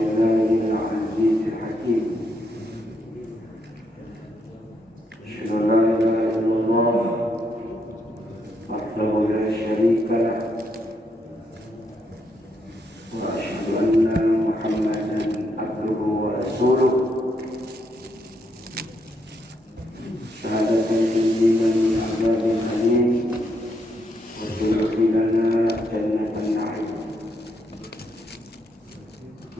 الله العزيز الحكيم أشهد أن لا إله إلا الله وحده لا شريك له وأشهد أن محمدا عبده ورسوله شهادة تنجينا من عذاب أليم وتدخلنا جنة النعيم.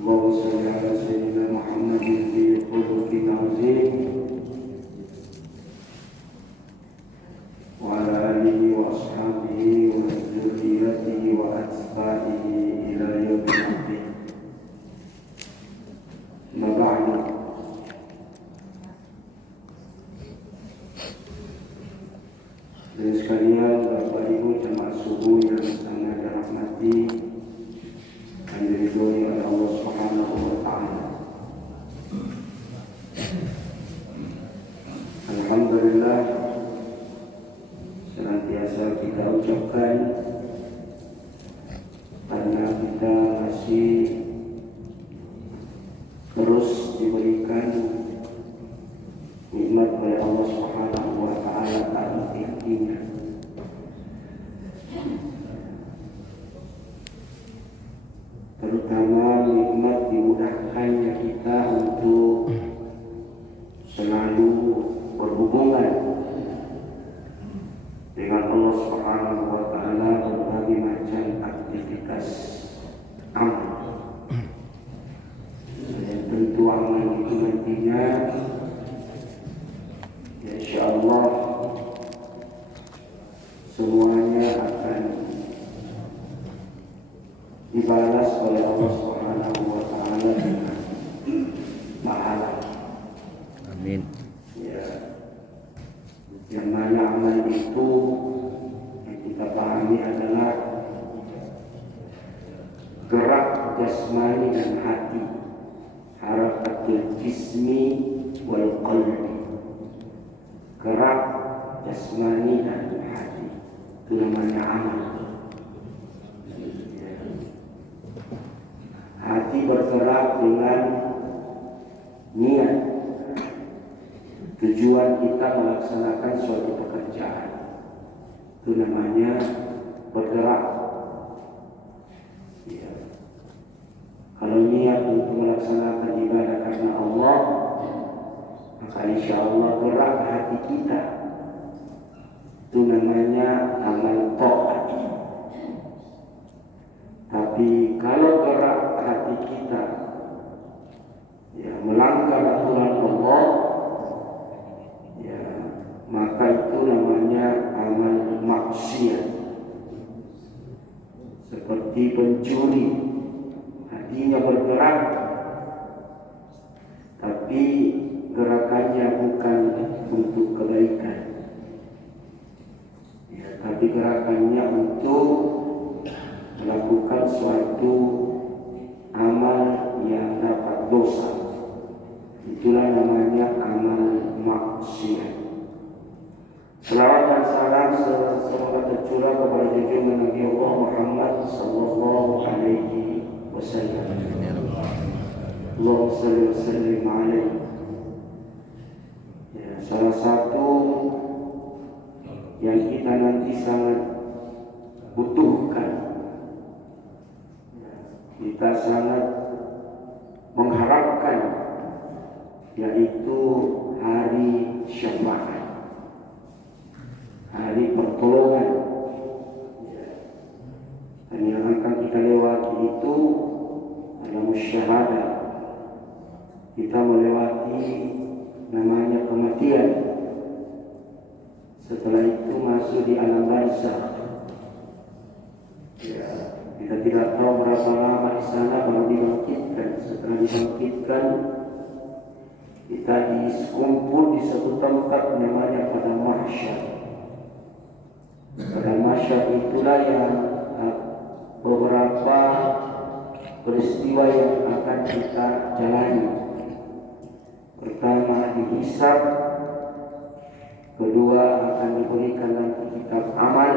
اللهم صل على سيدنا محمد في خلق عظيم وعلى آله وأصحابه وذريته وأتباعه إلى يوم الدين. أما بعد، dan sekalian Bapak Ibu jemaah subuh yang sangat dirahmati dan diridhoi oleh Allah Subhanahu wa taala. Alhamdulillah, senantiasa kita ucapkan karena kita masih terus diberikan nikmat oleh Allah Subhanahu wa taala tanpa hentinya. Terutama nikmat dimudahkannya kita untuk selalu berhubungan dengan Allah Subhanahu wa taala berbagai macam aktivitas amal. Dan tentu amal itu nantinya ya insyaallah semuanya akan dibalas oleh Allah Subhanahu wa taala dengan pahala. Amin. Ya. Yang mana amal itu yang kita pahami adalah gerak jasmani dan hati, harakatul jismi wal qalbi. Gerak jasmani dan hati itu namanya amal. Hati bergerak dengan niat, tujuan kita melaksanakan suatu pekerjaan, itu namanya bergerak. Ya. Kalau niat untuk melaksanakan ibadah karena Allah, maka insya Allah gerak hati kita, itu namanya amal taat. Tapi kalau gerak hati kita ya melanggar aturan Allah, ya maka itu namanya amal maksiat. Seperti pencuri, hatinya bergerak tapi gerakannya bukan untuk kebaikan, ya, tapi gerakannya untuk melakukan suatu amal yang dapat dosa. Itulah namanya amal maksiat. Selawat dan salam semoga tercurah kepada junjungan Nabi Allah Muhammad sallallahu alaihi wasallam. Allahumma shalli wa sallim alaihi. Ya, salah satu yang kita nanti sangat butuhkan, kita sangat mengharapkan, yaitu hari syafaat, hari pertolongan. Dan yang akan kita lewati itu adalah musyahadah. Kita melewati namanya kematian. Setelah itu masuk di alam barzakh. Ya, kita tidak tahu berapa lama di sana baru dibangkitkan. Setelah dibangkitkan, kita dikumpul di satu tempat namanya pada mahsyar. Pada mahsyar itulah yang beberapa peristiwa yang akan kita jalani. Pertama dihisab, kedua akan diberikan nanti kitab amal,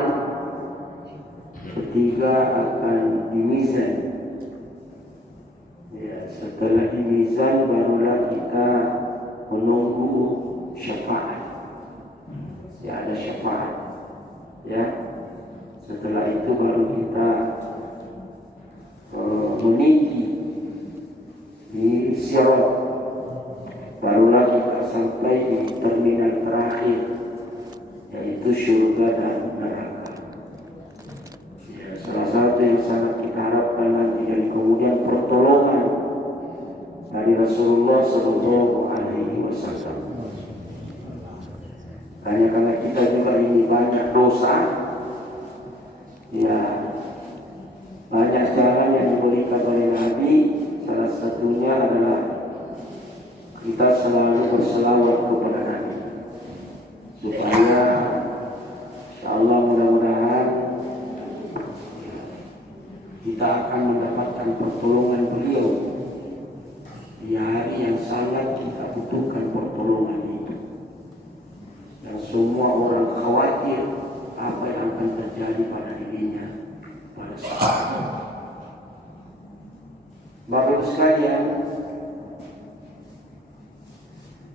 ketiga akan dimizan. Ya, Setelah di mizan barulah kita menunggu syafaat. Ya, ada syafaat. Ya. Setelah itu baru kita meninggi di sirat. Barulah kita sampai di terminal terakhir, yaitu surga dan neraka. Ya, salah satu yang sangat kita harapkan nanti dan kemudian pertolongan dari Rasulullah Sallallahu Alaihi Wasallam. Hanya karena kita juga ini banyak dosa, ya banyak jalan yang diberikan oleh Nabi. Salah satunya adalah kita selalu berselawat kepada Nabi, supaya insyaallah mudah-mudahan kita akan mendapatkan pertolongan beliau di hari yang sangat kita butuhkan pertolongan itu. Dan semua orang khawatir apa yang akan terjadi pada dirinya pada saat itu. Bapak sekalian,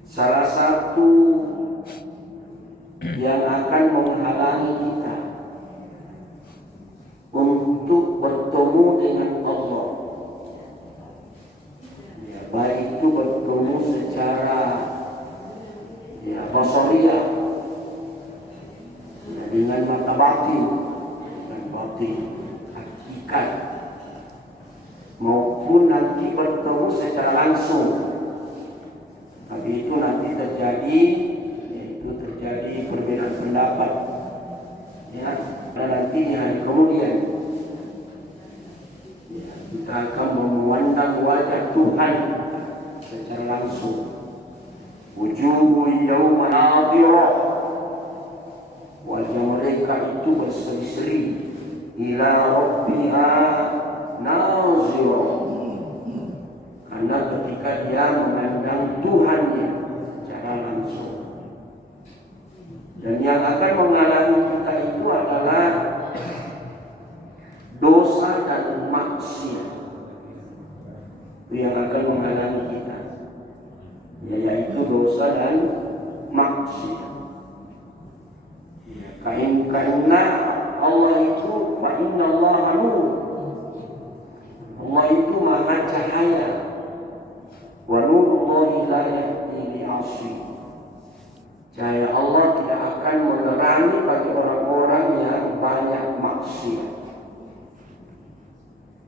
salah satu yang akan menghalangi kita untuk bertemu dengan Allah, ya, baik itu bertemu secara basariah, ya, dengan mata batin dan batin hakikat, maupun nanti bertemu secara langsung. Tapi itu nanti terjadi, yaitu terjadi perbedaan pendapat, ya, dan nanti di hari kemudian ya, kita akan memandang wajah Tuhan secara langsung. Wujuhu yawma nadhirah, wajah mereka itu berseri-seri, ila rabbiha nazirah, karena ketika dia memandang Tuhannya secara langsung. Dan yang akan menghalangi kita itu adalah dosa dan maksiat. Itu yang akan menghalangi kita, yaitu dosa dan maksiat. Ya, karena Allah itu fa innallaha nur, Allah itu maha cahaya. Wa nurullahi la yahdi li'asyi, cahaya Allah tidak akan menerangi bagi orang-orang yang banyak maksiat.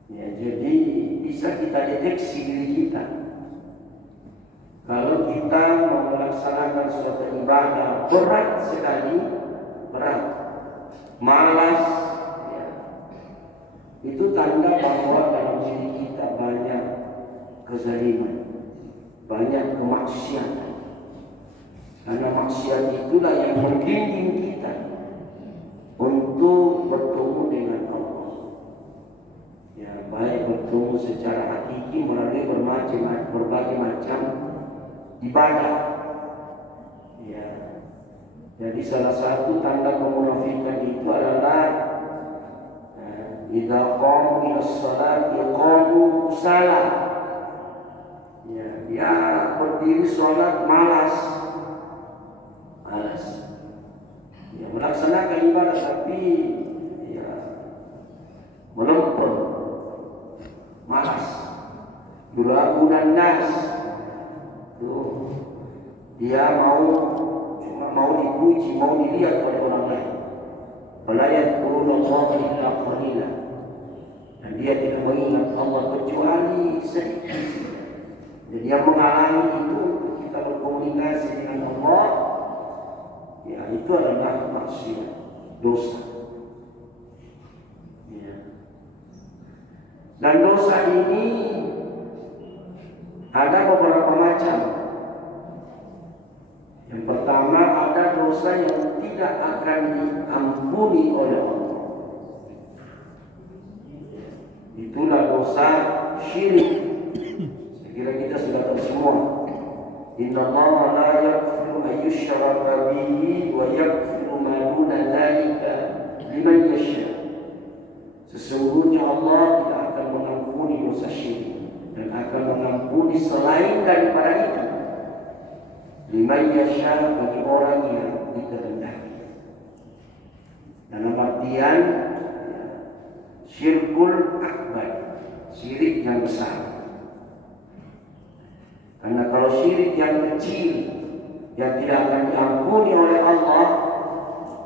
Ya, jadi bisa kita deteksi diri kita. Kalau kita mau melaksanakan suatu ibadah berat sekali, berat, malas, ya, itu tanda bahwa dalam diri kita banyak kezaliman, banyak kemaksiatan. Karena maksiat itulah yang membimbing kita untuk bertemu dengan Allah. Ya, baik bertemu secara hakiki melalui berbagai macam ibadah. Ya, jadi salah satu tanda kemunafikan itu adalah idza qamu ila sholati qamu kusala. Ya, dia berdiri sholat malas. Ya, melaksanakan ibadah tapi ya melempem, malas. Yura'unan nas. Tuh, dia cuma mau dipuji, mau dilihat oleh orang lain. Wala yadhkurullaha illa qalila. Dan dia tidak mengingat Allah kecuali sedikit. Jadi yang menghalangi itu untuk kita berkomunikasi dengan Allah, ya, itu adalah maksiat, dosa. Ya. Dan dosa ini ada beberapa macam. Yang pertama, ada dosa yang tidak akan diampuni oleh Allah. Itulah dosa syirik. Saya kira kita sudah tahu semua. Innallaha la yaghfiru an yushraka bihi wa yaghfiru ma duna dzalika liman yasha. Sesungguhnya Allah tidak akan mengampuni dosa syirik dan akan mengampuni menyembunyi selain daripada itu. Liman yasha, bagi orang yang dikehendaki. Dalam artian syirkul akbar, syirik yang besar. Karena kalau syirik yang kecil yang tidak akan diampuni oleh Allah,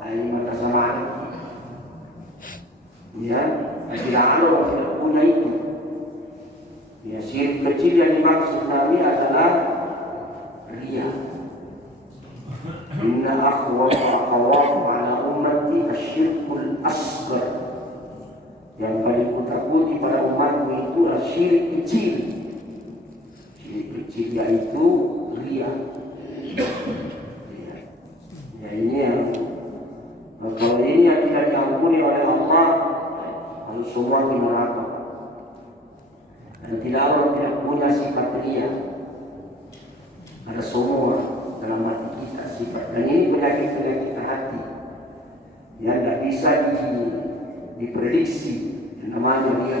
ini maka sama ya, tidak ada orang tidak punya itu. Ya, syirik kecil yang dimaksud Nabi adalah riya. Inna akhwafu ala ummati asyirkul asghar. Yang paling kutakuti pada umatku itu adalah syirik kecil. Syirik kecil yaitu riya. Ya, ini yang kalau ini yang tidak diampuni oleh Allah, harus semua di neraka. Dan tidak ada yang tidak punya sifat riya. Ada semua dalam hati kita sifat. Dan ini penyakit hati. Ya, tidak bisa diprediksi. Namanya riya.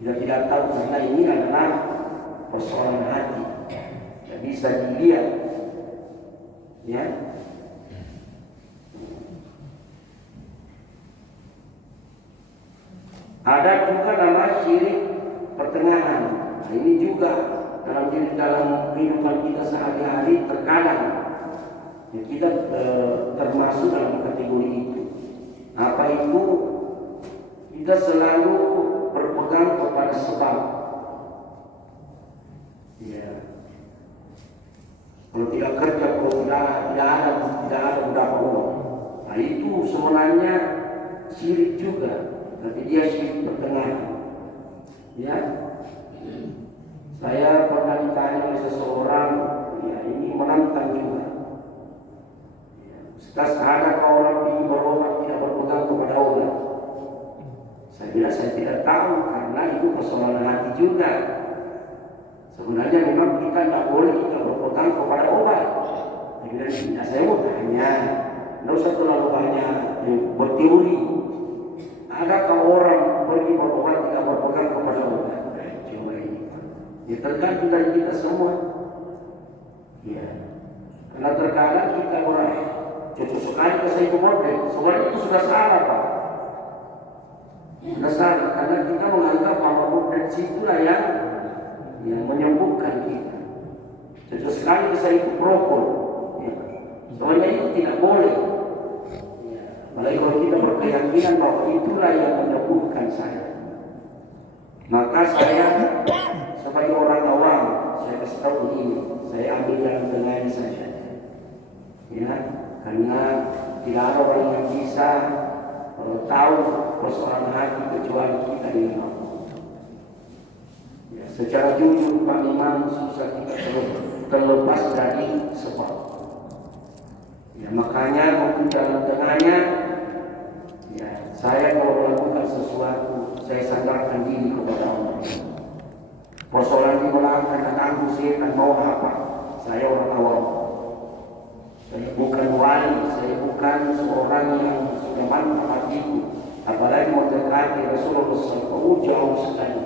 Kita tidak tahu karena ini adalah persoalan hati. Tidak bisa dilihat. Ya. Ada juga nama syirik pertengahan. Nah, ini juga dalam kehidupan kita sehari-hari terkadang ya, kita termasuk dalam kategori itu. Apa itu? Kita selalu berpegang kepada sebab. Ya. Kalau tidak kerja, kalau tidak ada berapa uang. Nah, itu sebenarnya syirik juga. Tapi dia syirik pertengahan. Ya, saya pernah ditanya oleh seseorang, ya ini menantang juga. Ya, Ustaz, adakah orang pergi berobat tidak berpegang kepada obat? Saya bilang saya tidak tahu karena itu persoalan hati juga. Sebenarnya memang kita tidak boleh kita berpegang kepada obat. Saya bilang tidak, saya mau tanya, tidak usah terlalu banyak berteori. Adakah orang pergi berobat tidak berpegang kepada obat? Cuma ini. Ya tergantung dari kita semua. Ya. Karena terkadang kita orang cocok sekali ke saya modern. Sebenarnya itu sudah salah, Pak. Sudah salah karena kita menganggap bahwa modern itulah yang menyembuhkan kita. Cocok sekali ke saya itu prokol. Ya. Soalnya itu tidak boleh. Apalagi kalau kita berkeyakinan bahwa itulah yang menyembuhkan saya. Maka saya sebagai orang awam, saya kasih tahu begini, saya ambil dalam tengahnya saja. Ya, karena tidak ada orang yang bisa tahu persoalan hati kecuali kita dengan Allah. Ya, secara jujur Pak Imam susah kita terlepas dari sebab. Ya, makanya waktu dalam tengahnya, ya saya kalau melakukan sesuatu, saya sandarkan diri kepada Allah. Persoalan di belakang datang setan mau apa? Saya orang awam. Saya bukan wali, saya bukan seorang yang sudah mantap hatiku. Apalagi mau dekati Rasulullah SAW jauh sekali.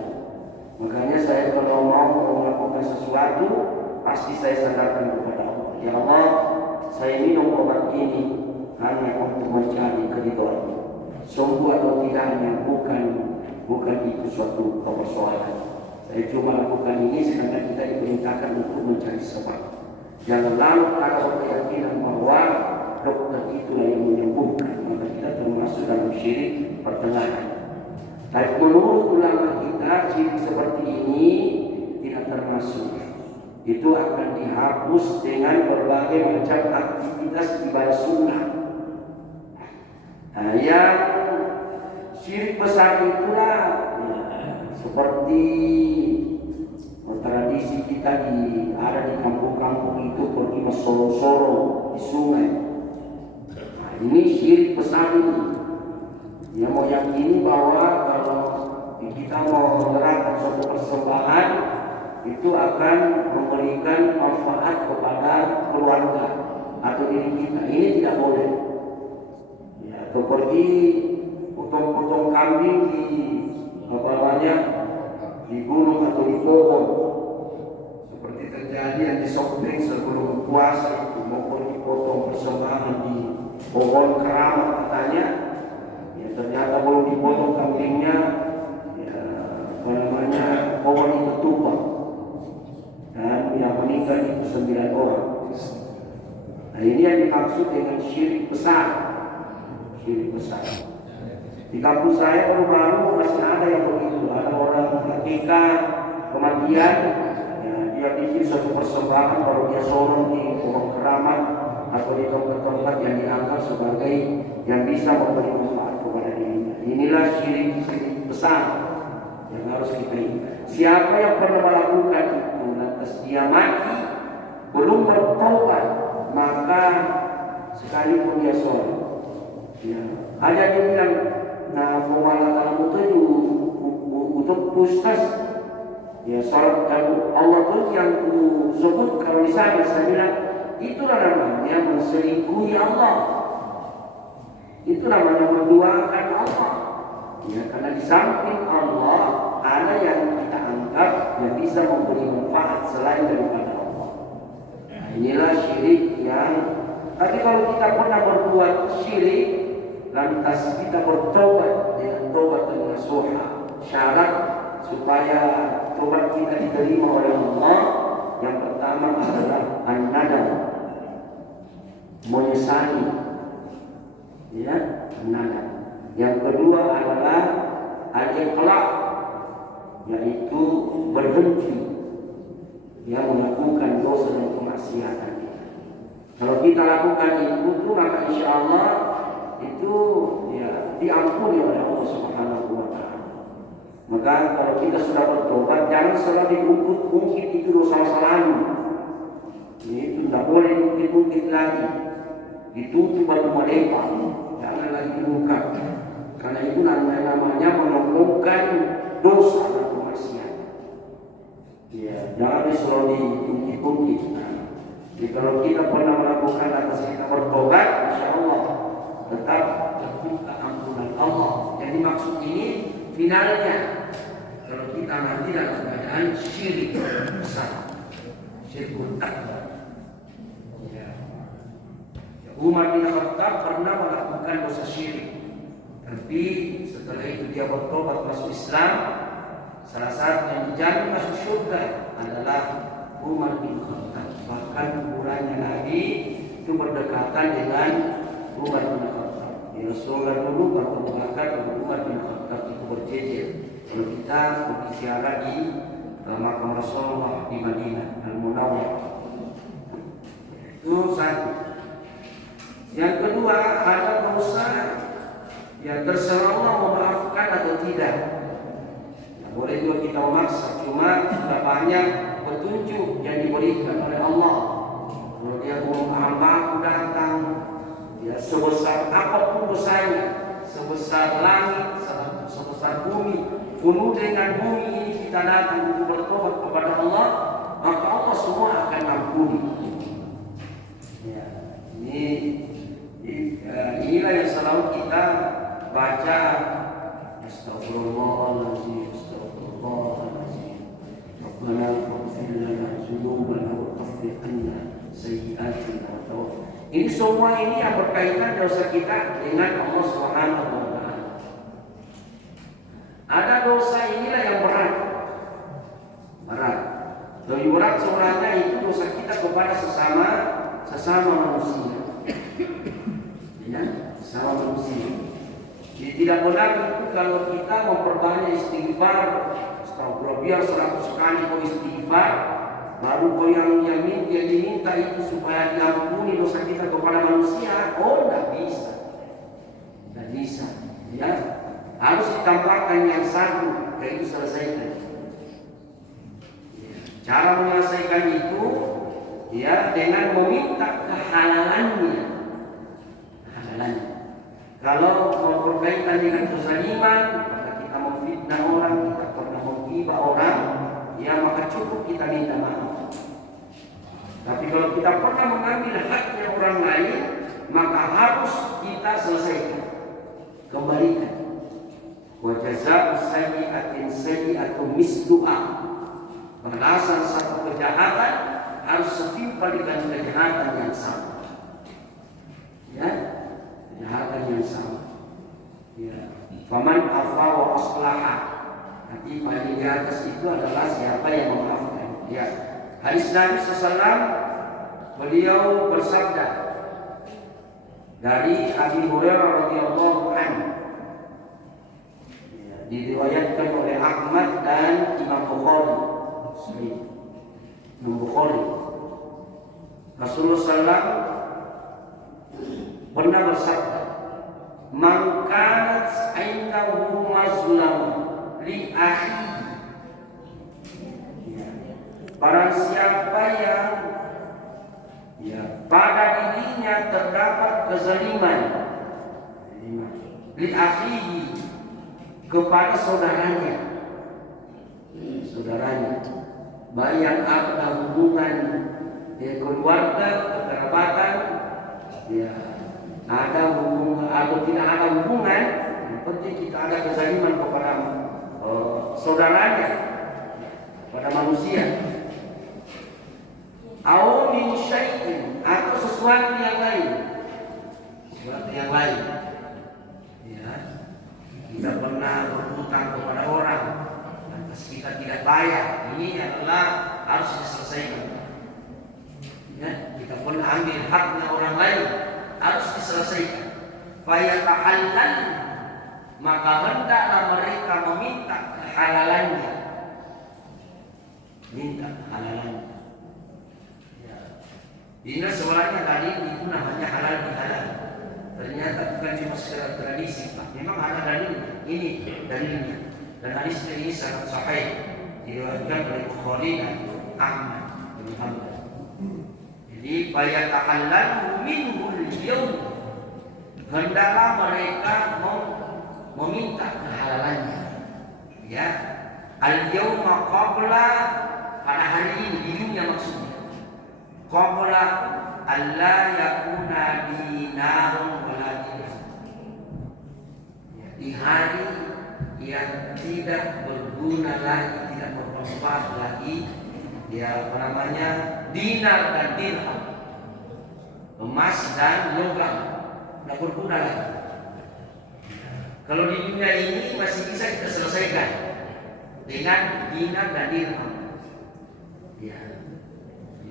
Makanya saya kalau mau melakukan sesuatu, pasti saya sandarkan kepada Allah. Ya Allah, saya minum obat ini hanya untuk mencari keridhaan. Sungguh atau tidaknya bukan itu suatu persoalan. Saya cuma lakukan ini karena kita diperintahkan untuk mencari sebab. Jangan lalu ada keyakinan bahwa dokter itulah yang menyembuhkan, maka kita termasuk dalam syirik pertengahan. Tapi menurut ulama kita syirik seperti ini tidak termasuk. Itu akan dihapus dengan berbagai macam aktivitas ibadah sunnah. Nah, yang syirik besar itulah seperti tradisi kita ada di kampung-kampung itu pergi soro-soro di sungai. Nah, ini syirik besar ini. Yang mau yakini bahwa kalau kita mau menyerahkan suatu persembahan itu akan memberikan manfaat kepada keluarga atau diri kita. Ini tidak boleh. Ya, seperti potong-potong kambing di gunung atau di pohon. shopping sebelum puasa itu mau pergi potong persembahan di pohon keramat katanya, ya ternyata belum dipotong kambingnya, ya apa namanya, pohon itu tumbang dan yang meninggal itu 9 orang. Nah ini yang dimaksud dengan syirik besar. Syirik besar. Di kampus saya baru-baru masih ada yang begitu. Ada orang ketika kematian, ya, dia bikin suatu persembahan baru dia sorong di pohon keramat atau di tempat-tempat yang dianggap sebagai yang bisa memberi manfaat kepada dirinya. Inilah syirik besar yang harus kita ingat. Siapa yang pernah melakukan itu, lantas dia mati belum bertobat, maka sekalipun dia sorong, ya, ada yang bilang, nah formalan dalam itu untuk pustas, ya syarat Allah itu yang disebut kalau di sana saya bilang itulah namanya menselingkuhi Allah, itu namanya menduakan Allah, ya karena di samping Allah ada yang kita anggap yang bisa memberi manfaat selain daripada Allah. Nah, inilah syirik yang tapi kalau kita pernah berbuat syirik lantas kita bertobat dengan tobat dan nasuha, syarat supaya tobat kita diterima oleh Allah yang pertama adalah an-nadam, menyesali, ya, nadam. Yang kedua adalah al-iqla', yaitu berhenti, ya, melakukan dosa dan kemaksiatan. Kalau kita lakukan itu maka insya Allah itu ya diampuni oleh Allah Subhanahu wa taala. Maka kalau kita sudah bertobat, jangan selalu diungkit-ungkit itu dosa lalu. Itu tidak boleh diungkit-ungkit lagi. Ditutup baru melempar, jangan lagi dibuka. Karena itu namanya menongkrongkan dosa dan kemaksiatan. Ya, jangan selalu diungkit-ungkit. Jadi kalau kita pernah melakukan atas kita bertobat, insya Allah tetap terbuka ampunan Allah. Yang dimaksud ini finalnya kalau kita mati dalam keadaan syirik besar, syirik akbar. Ya. Umar bin Khattab pernah melakukan dosa syirik, tapi setelah itu dia bertobat masuk Islam. Salah satu yang dijamin masuk surga adalah Umar bin Khattab. Bahkan kuburannya Nabi itu berdekatan dengan Umar bin Khattab. Di Rasulullah dulu bertemu dengan Umar bin Khattab itu berjejer. Kalau kita berbicara di makam Rasulullah di Madinah Al-Munawwarah, itu satu. Yang kedua ada dosa yang terserah Allah memaafkan atau tidak. Nah, boleh juga kita memaksa, cuma sudah banyak petunjuk yang diberikan oleh Allah. Kalau dia mau hamba aku datang, ya sebesar apapun dosanya, sebesar langit, sebesar bumi, penuh dengan bumi ini kita datang untuk bertobat kepada Allah, maka Allah semua akan ampuni. Ya, inilah yang selalu kita baca. Astagfirullahaladzim, astagfirullahaladzim. Rabbana ighfir lana dzunubana wa kaffir 'anna sayyi'atina wa tawaffana. Ini semua ini yang berkaitan dosa kita dengan Allah Subhanahu wa taala. Ada dosa inilah yang berat. Lebih berat sebenarnya itu dosa kita kepada sesama manusia. Ya, sesama manusia. Jadi tidak benar itu kalau kita memperbanyak istighfar, astagfirullah biar 100 kali kau istighfar, baru kau yang diminta itu supaya diampuni dosa kita kepada manusia. Oh, tidak bisa. Tidak bisa. Ya, harus ditambahkan yang satu, yaitu selesaikan. Ya. Cara menyelesaikan itu, ya, dengan meminta kehalalannya. Kalau mau berkaitan dengan dosa iman, maka kita memfitnah orang, kita pernah menghina orang, ya maka cukup kita minta maaf. Tapi kalau kita pernah mengambil haknya orang lain, maka harus kita selesaikan, kembalikan. Wa jazaa'u sayyi'atin sayyi'atun misluha. Balasan satu kejahatan harus setimpal dengan kejahatan yang sama. Ya, kejahatan yang sama. Ya, faman afa wa aslaha. Nanti paling di atas itu adalah siapa yang memaafkan. Ya, hadis Nabi SAW, beliau bersabda dari Abi Hurairah radhiyallahu anhu, ya, diriwayatkan oleh Ahmad dan Imam Bukhari. Imam Bukhari, Rasulullah SAW pernah bersabda, "Man kanat 'indahu mazlam li akhi." Barang siapa yang pada dirinya terdapat kezaliman li akhihi, kepada saudaranya, baik yang ada hubungan keluarga, kekerabatan, ya ada hubungan atau tidak ada hubungan, yang penting kita ada kezaliman kepada saudaranya, pada manusia. Au min syai'in, atau sesuatu yang lain. Ya, kita pernah berhutang kepada orang, lantas kita tidak bayar, ini adalah harus diselesaikan. Ya, kita pernah ambil haknya orang lain, harus diselesaikan. Fayatahallal, maka hendaklah mereka meminta kehalalannya. Minta kehalalannya. Ini sebenarnya tadi itu namanya halal bihalal. Ternyata bukan cuma sekedar tradisi, Pak. Memang ada dalilnya. Ini dalilnya. Dan hadisnya ini sangat sahih, diriwayatkan oleh Bukhari dan Ahmad bin Hanbal. Jadi fayatahallalu minhul yawm, hendaklah mereka meminta kehalalannya. Ya, al yawma qabla, pada hari ini, di dunia maksudnya. Qabla alla yakuna dinarun wala dirham. Di hari yang tidak berguna lagi, tidak bermanfaat lagi, ya apa namanya, dinar dan dirham, emas dan logam, tidak berguna lagi. Kalau di dunia ini masih bisa kita selesaikan dengan dinar dan dirham. Ya.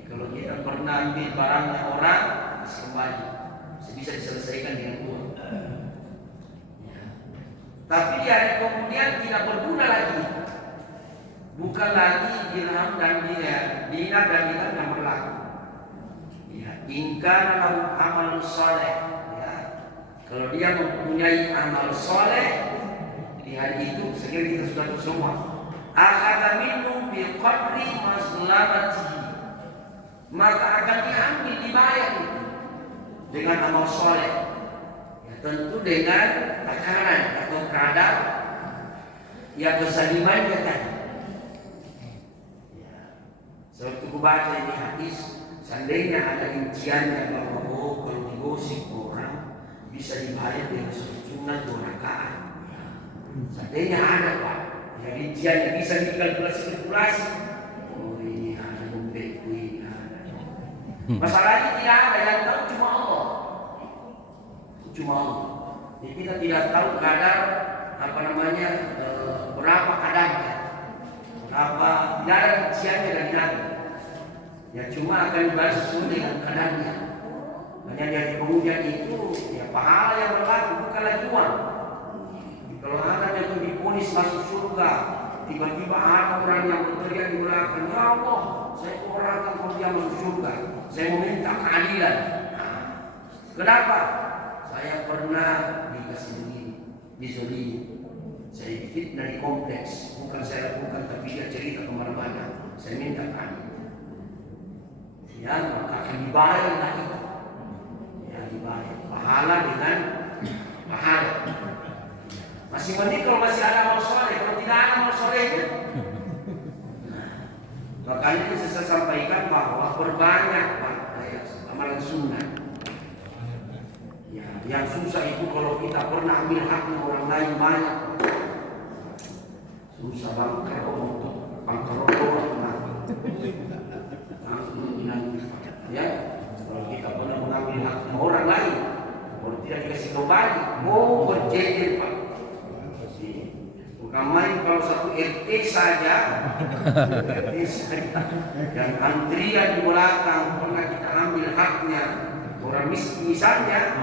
Kalau kita pernah ambil barangnya orang, masih kembali, bisa diselesaikan dengan uang. Ya. Tapi di hari kemudian tidak berguna lagi, bukan lagi dirham dan dinar dan dirham yang berlaku. Ya, ingkar lahu amal soleh. Ya. Kalau dia mempunyai amal soleh, di hari itu segera kita sudah semua. Akhadha minhu bi qadri mazlamatihi, maka akan diambil, dibayar itu dengan amal soleh. Ya, tentu dengan takaran atau kadar yang kezalimannya tadi. Ya, seperti aku baca ini hadis, seandainya ada rinciannya bahwa kalau digosip orang bisa dibayar dengan sunat 2 rakaat. Ya, seandainya ada, Pak, ya rinciannya bisa dikalkulasi. Oh, ini ada dompet ini. Masalahnya tidak ada, yang tahu cuma Allah. Jadi kita tidak tahu kadar berapa kadarnya, berapa, tidak ada rinciannya dari Nabi. Ya cuma akan dibayar sesuai dengan kadarnya. Hanya dari kemudian itu ya pahala yang berlaku, bukan lagi uang. Kalau ada yang diponis masuk surga, tiba-tiba ada orang yang berteriak di belakang, "Ya Allah, saya orang kalau dia masuk surga, saya meminta keadilan." Nah, kenapa? Saya pernah dikasih begini, dizolimi, saya difitnah di kompleks, bukan saya lakukan, tapi dia cerita kemana-mana. Saya minta keadilan. Ya, maka akan dibayar lagi. Ya, dibayar pahala dengan pahala. Masih mending kalau masih ada amal soleh, kalau tidak ada amal solehnya. Makanya ini saya sampaikan bahwa berbanyak, Pak, amalan sunnah. Ya, yang susah itu kalau kita pernah ambil haknya orang lain banyak. Susah banget kalau untuk bangkrut orang kenapa? berbalik, berjejer Pak. Bukan main kalau satu RT saja, dan antrian di belakang pernah kita ambil haknya orang miskin misalnya,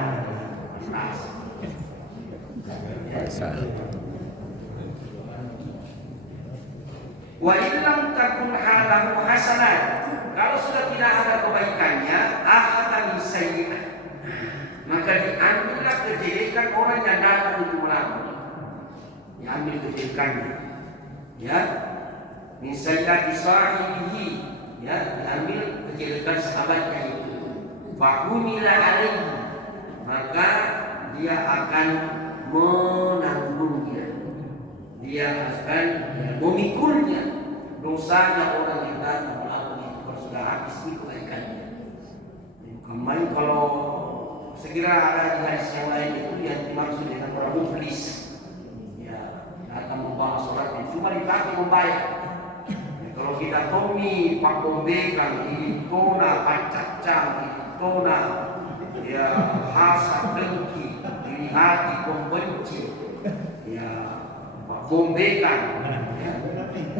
wa illam takun halahu hasanat, kalau sudah tidak ada kebaikannya, akhadha min sayyi'ah, maka diambillah kejelekan orang yang datang itu melapor, diambil kejelekannya, ya, min sayyi'ati sahibihi, ya, diambil kejelekan sahabatnya itu, fahumila alaihi, maka dia akan menanggungnya, dia akan memikulnya dosanya orang yang datang melakukan itu kalau sudah habis itu kebaikannya. Bukan main kalau sekira ada di hadis yang lain itu yang dimaksud dengan orang muflis, ya, datang membawa surat yang cuma dipakai membayar. Ya, kalau kita tomi pak bombekan ini tona pacacang ini tona, ya, hasad dengki ini hati pembenci, ya, pak bombekan, ya,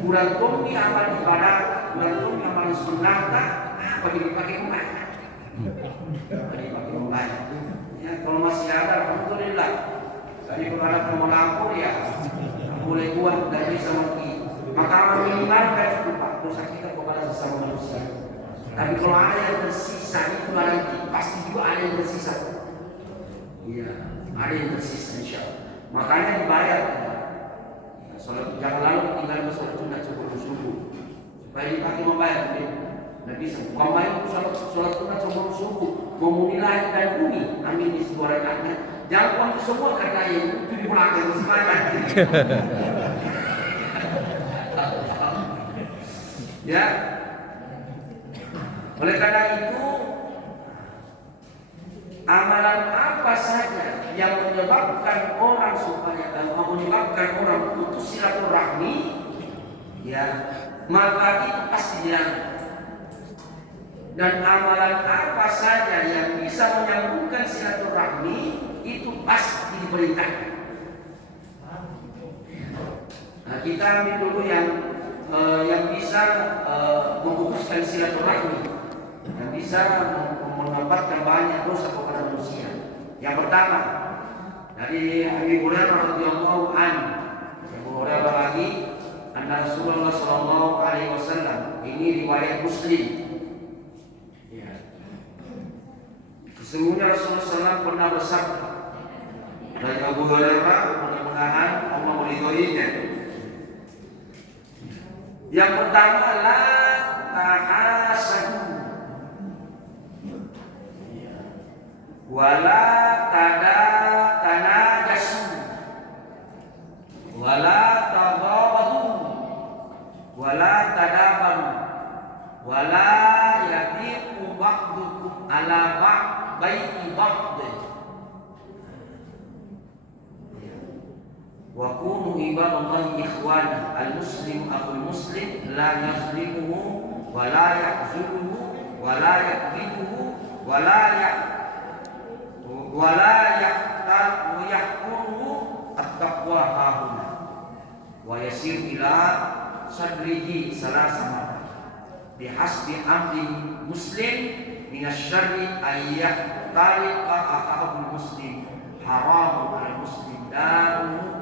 kurang tomi amal ibadah, kurang tomi amal sunnah, apa dipakai membayar? Dipakai membayar. Ya, kalau masih ada, alhamdulillah. Tadi kalau ada melapor ya, mulai buat dan bisa lagi. Maka minimalkan itu Pak, dosa kita kepada sesama manusia. Tapi kalau ada yang tersisa itu nanti pasti juga ada yang tersisa. Iya, ada yang tersisa insya Allah. Makanya dibayar. Ya, sholat jangan lalu tinggal sholat sunat sebelum subuh supaya dipakai membayar. Nabi bukan main sholat sunat sebelum subuh memuni langit dan bumi, amin di sebuah rakaatnya. Jangan konti semua karena yang itu di belakang semuanya. Ya, oleh karena itu amalan apa saja yang menyebabkan orang putus silaturahmi, ya, maka itu pasti dilanggar. Dan amalan apa saja yang bisa menyambungkan silaturahmi itu pasti diperintahkan. Nah, kita ambil dulu yang bisa memutuskan silaturahmi, yang bisa menempatkan banyak dosa kepada manusia. Yang pertama dari Abi Hurairah radhiyallahu anhu, Abu Hurairah lagi, anna Rasulullah sallallahu alaihi wasallam, ini riwayat Muslim. Sesungguhnya Rasulullah SAW pernah bersabda dari Abu Hurairah, mudah-mudahan Allah meridhoinya. Yang pertama, la tahasadu wala tanadasu wala tadabadu wala tadabaru wala yabiqu ba'dukum ala baiti ba'd wa kunu ibadallahi ikhwana, al-muslim akhul muslim, la yazlimuhu wa la yahzuluhu wa la yakbiduhu wa la yahkuruhu at-taqwa hahuna wa yasir ila sadrihi salasa marrat bihasbi amri muslim minasyarri ayyah tariqa akahul muslim haramu al muslim daru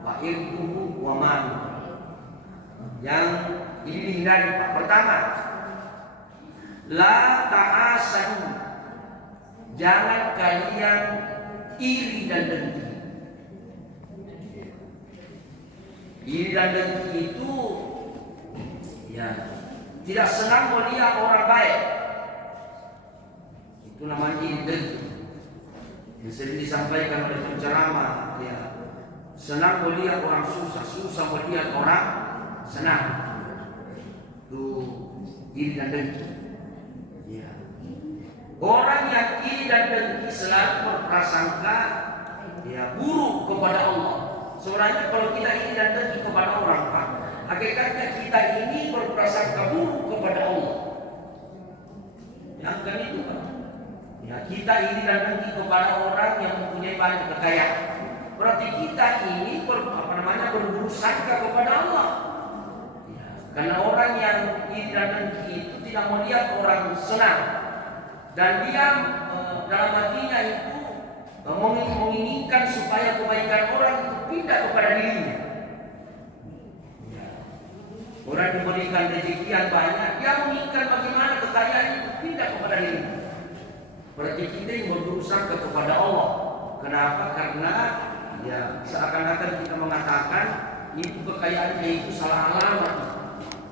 wa irduhu wa malu. Yang ini dihindari Pak. Pertama, la ta'asadu, jangan kalian iri dan dengki. Iri dan dengki itu, ya, tidak senang melihat orang baik. Itu namanya iri dengki. Yang sering disampaikan oleh penceramah, ya, senang melihat orang susah, susah melihat orang senang. Itu iri dan dengki. Ya. Orang yang iri dan dengki selalu berprasangka, ya, buruk kepada Allah. Sebenarnya kalau kita iri dan dengki kepada orang, Pak, hakikatnya kita ini berprasangka buruk kepada Allah. Yang kan itu, Pak. Ya, kita kita iri dan dengki kepada orang yang mempunyai banyak kekayaan, berarti kita ini berburu sangka kepada Allah. Ya, karena orang yang iri dan dengki itu tidak melihat orang senang, dan dia dalam hatinya itu menginginkan supaya kebaikan orang itu pindah kepada dirinya. Ya. Orang diberikan rezeki yang banyak, dia menginginkan bagaimana kekayaan itu pindah kepada dirinya. Berarti kita yang berusaha kepada Allah. Kenapa? Karena ya seakan-akan kita mengatakan itu kekayaannya itu salah alamat.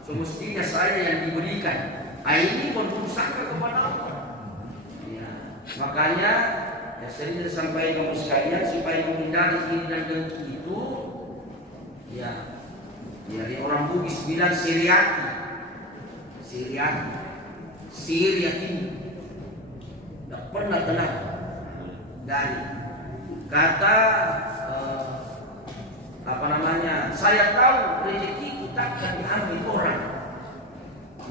Semestinya saya yang diberikan. Ini berusaha kepada Allah. Ya. Makanya ya sering disampaikan kepada sekalian supaya menghindari iri dan dengki itu, ya di orang Bugis bilang siriati, tidak pernah tenang. Dari kata saya tahu rezekiku takkan diambil orang,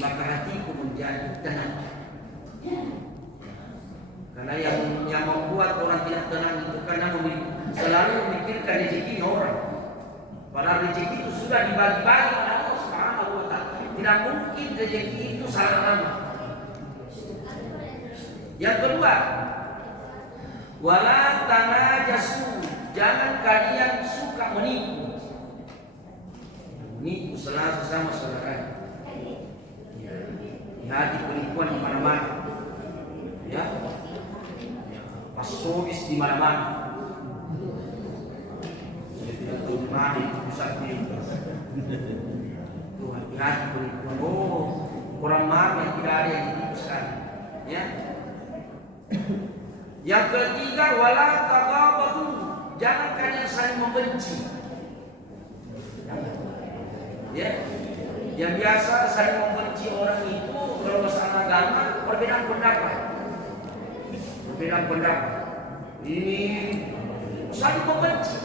maka hatiku menjadi tenang. Karena yang membuat orang tidak tenang itu karena selalu memikirkan rezeki orang. Padahal rezeki itu sudah dibagi-bagi oleh Allah Subhanahu wa Ta'ala. Tidak mungkin rezeki itu salah alamat. Yang kedua, wala tanajasu, jangan kalian suka menipu. Menipu sesama saudara. Ya, hati penipuan di mana-mana. Ya. Pasobis di mana-mana. Itu mana itu pusatnya itu. Tuh hati-hati penipuan. Orang mana yang tidak ada yang ditipu sekali. Ya. Yang ketiga, wala taghabatu, jangan kalian saling membenci. Ya. Yang biasa saling membenci orang itu kalau masalah agama perbedaan pendapat. Ini saling membenci.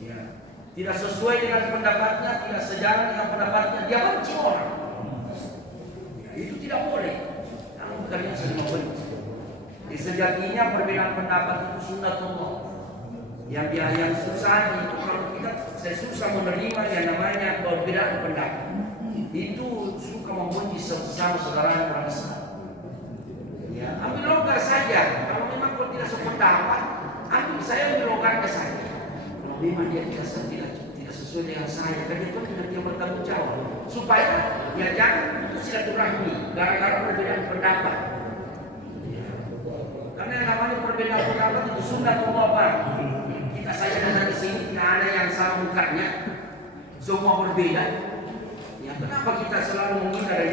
Ya. Tidak sesuai dengan pendapatnya, tidak sejalan dengan pendapatnya, dia benci orang. Ya, itu tidak boleh. Kalian saling membenci. Sejatinya perbedaan pendapat itu sunnatullah. Yang susah itu kalau kita susah menerima yang namanya perbedaan pendapat. Itu suka membenci sesama saudara orang Islam. Ya, ambil longgar saja. Kalau memang kau tidak sependapat, ambil saya ambil longgar ke saya. Kalau memang dia tidak sesuai dengan saya, kan itu dia bertanggung jawab. Supaya ya jangan itu silaturahmi gara-gara perbedaan pendapat. Ya. Karena yang namanya perbedaan pendapat itu sunnatullah, Pak. Kita saja datang ke sini tidak ada yang sama mukanya, semua berbeda. Ya, kenapa kita selalu menghindar dari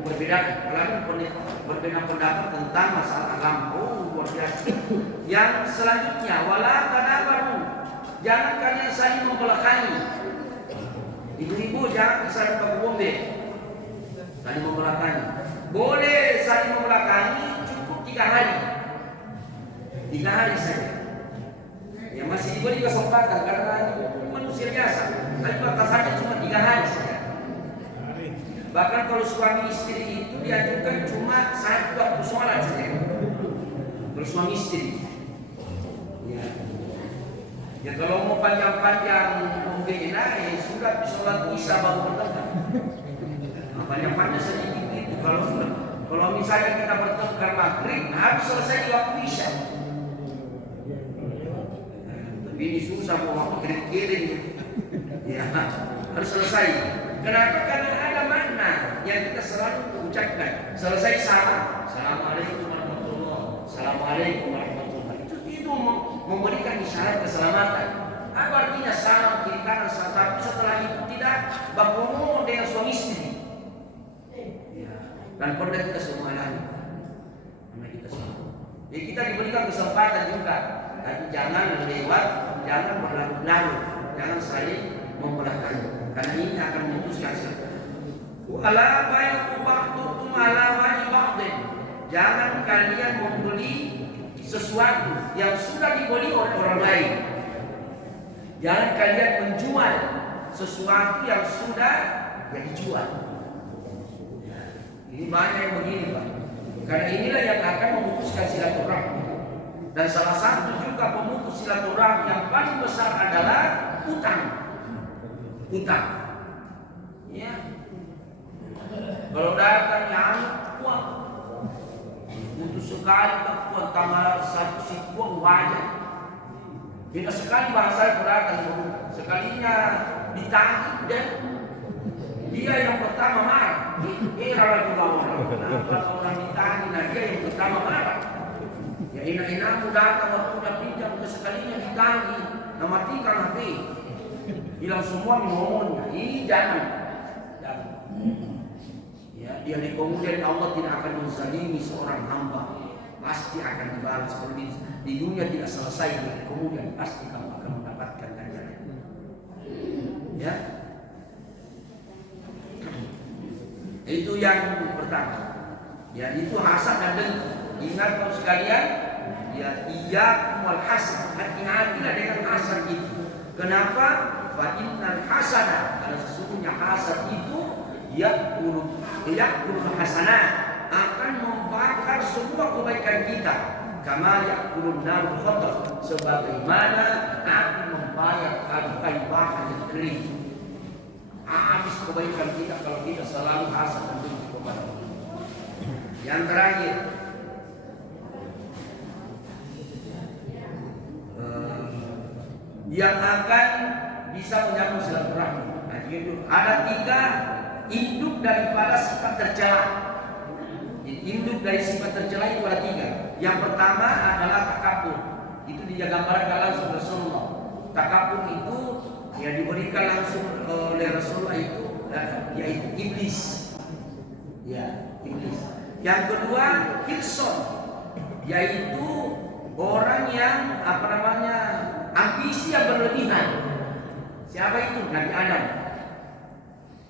perbedaan? Apalagi perbedaan pendapat tentang masalah agama. Luar biasa. Yang selanjutnya, wala tadabaru, jangan kalian saling membelakangi. Ibu-ibu jangan saling berbombe, saling membelakangi. Boleh saling membelakangi cukup 3 hari. 3 hari saja. Ya masih diberi kesempatan karena ini manusia biasa. Tapi batasannya cuma 3 hari saja. Bahkan kalau suami istri itu diajukan cuma 1 waktu sholat saja. Kalau suami istri, ya kalau mau panjang-panjang membina, sudah sholat isya baru bertengkar. Panjang-panjang sedikit itu. Kalau misalnya kita bertengkar maghrib, harus selesai di waktu isya. Tapi ini susah mau waktu kirim-kirim. Ya, harus selesai. Kenapa? Karena ada makna yang kita selalu ucapkan. Selesai salam, assalamualaikum warahmatullahi, assalamualaikum warahmatullahi. Itu memberikan isyarat keselamatan. Apa artinya salam kiri kanan, tapi setelah itu tidak berhubungan dengan suami istri. Ya. Dan pernah kita semua alami. Jadi kita diberikan kesempatan juga, tapi jangan lewat, jangan berlarut-larut, jangan saling membelakang. Karena ini akan memutuskan siapa. Wala bai'u ba'dukum ala bai'i ba'din. Jangan kalian membeli sesuatu yang sudah dibeli oleh orang lain. Jangan kalian menjual sesuatu yang sudah dijual. Ini banyak yang begini, Pak. Karena inilah yang akan memutuskan silaturahmi. Dan salah satu juga pemutus silaturahmi yang paling besar adalah utang. Utang. Ya. Kalau datang yang uang, butuh sekali kekuatan tanggal satu uang banyak. Beda sekali bahasa berdatang sekalinya ditagih dan dia yang pertama marah. Kalau juga orang ditagih, nah dia yang pertama marah. Ya enak-enak datang waktu udah pinjam ke sekalinya ditagih, nah matikan HP. Bilang semua ngomongnya, ini jangan. Ya, dia di kemudian Allah tidak akan menzalimi seorang hamba, pasti akan dibalas. Kalau di dunia tidak selesai, di kemudian pasti kamu akan mendapatkan ganjaran. Ya, itu yang pertama. Ya, itu hasad dan dengki. Ingat kamu sekalian, ya iya wal hasad. Hati-hatilah dengan hasad itu. Kenapa? Fa innal hasada, karena sesungguhnya hasad itu yaqulu hasanah, akan membakar semua kebaikan kita. Kama yaqulun nar khatar, sebagaimana api membayar kayu bakar yang kering. Habis kebaikan kita kalau kita selalu hasad dan dengki kepada Allah. Yang terakhir, yang akan bisa menyambung silaturahmi. Nah, ada 3 induk daripada sifat tercela. Induk dari sifat tercela itu ada 3. Yang pertama adalah takabur. Itu digambarkan langsung Rasulullah. Takabur itu ya diberikan langsung oleh Rasulullah itu yaitu iblis. Ya, iblis. Yang kedua hirson, yaitu orang yang ambisi yang berlebihan. Siapa itu? Nabi Adam.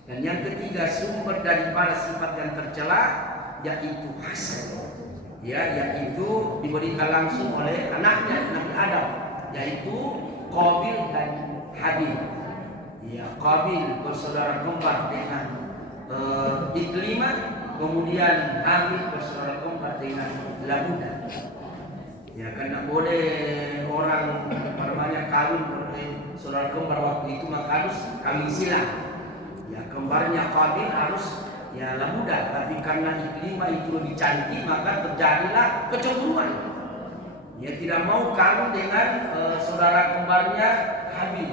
Dan yang ketiga sumber daripada sifat yang tercela yaitu hasad. Ya, yaitu diberikan langsung oleh anaknya Nabi Adam, yaitu Qabil dan Habil. Ya, Qabil bersaudara kembar dengan Iklimah, kemudian Habil bersaudara kembar dengan Labuda. Ya, karena boleh orang namanya kawin saudara kembar waktu itu maka harus kawin silang. Ya, kembarnya Qabil harus ya Labuda, tapi karena Iklimah itu lebih cantik maka terjadilah kecemburuan. Ya, tidak mau kawin dengan saudara kembarnya Habil.